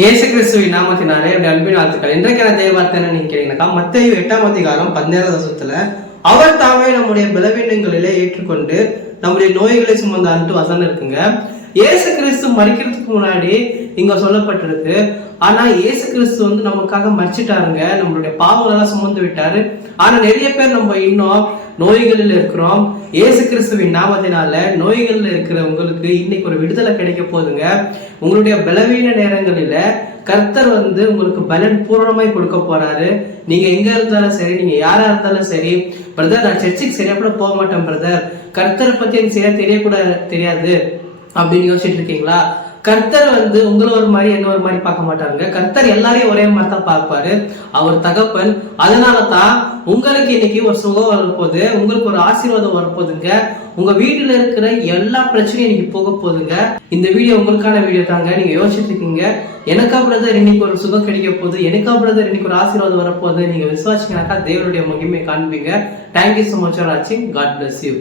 இயேசு கிறிஸ்துவின் நாமத்தினாலே அன்பின் வாழ்த்துக்கள். இன்றைக்கான தேவவார்த்தை நீங்க கேட்டீங்கன்னாக்கா மத்தேயு 8:17 அவர் தாமே நம்முடைய பலவீனங்களிலே ஏற்றுக்கொண்டு நம்முடைய நோய்களை சுமந்தான்ட்டு வசனம் இருக்குங்க. இயேசு கிறிஸ்து மரிக்கிறதுக்கு முன்னாடி இங்க சொல்லப்பட்டிருக்கு. ஆனா இயேசு கிறிஸ்து நமக்காக மரிச்சிட்டாருங்க, நம்மளுடைய பாவங்களெல்லாம் சுமந்து விட்டாரு. ஆனா நிறைய பேர் நம்ம இன்னும் நோய்களில் இருக்கிறோம். இயேசு கிறிஸ்துவின் நாமத்தினால நோய்களில் இருக்கிற உங்களுக்கு இன்னைக்கு ஒரு விடுதலை கிடைக்க போகுதுங்க. உங்களுடைய பலவீன நேரங்களில கர்த்தர் உங்களுக்கு பலன் பூரணமாய் கொடுக்க போறாரு. நீங்க எங்க இருந்தாலும் சரி, நீங்க யாரா இருந்தாலும் சரி, பிரதர் நான் சர்ச்சுக்கு சரியா கூட போக மாட்டேன் பிரதர், கர்த்தரை பத்தி எனக்கு சரியா தெரியாது அப்படின்னு யோசிச்சுட்டு இருக்கீங்களா? கர்த்தர் உங்களை ஒரு மாதிரி என்ன ஒரு மாதிரி பார்க்க மாட்டாங்க. கர்த்தர் எல்லாரையும் ஒரே மாதிரி தான் பார்ப்பாரு. அவர் தகப்பன். அதனாலதான் உங்களுக்கு இன்னைக்கு ஒரு சுகம் வரப்போகுது, உங்களுக்கு ஒரு ஆசீர்வாதம் வரப்போகுதுங்க. உங்க வீட்டுல இருக்கிற எல்லா பிரச்சனையும் இன்னைக்கு போக போகுதுங்க. இந்த வீடியோ உங்களுக்கான வீடியோ தாங்க. நீங்க யோசிச்சுட்டு இருக்கீங்க, எனக்கா பிரதர் இன்னைக்கு ஒரு சுகம் கிடைக்க போகுது, எனக்கா பிரதர் இன்னைக்கு ஒரு ஆசீர்வாதம் வரப்போகுது. நீங்க விசுவாசிங்கனாக்கா தேவனுடைய மகிமையை காண்பீங்க. Thank you so much for watching. God bless you.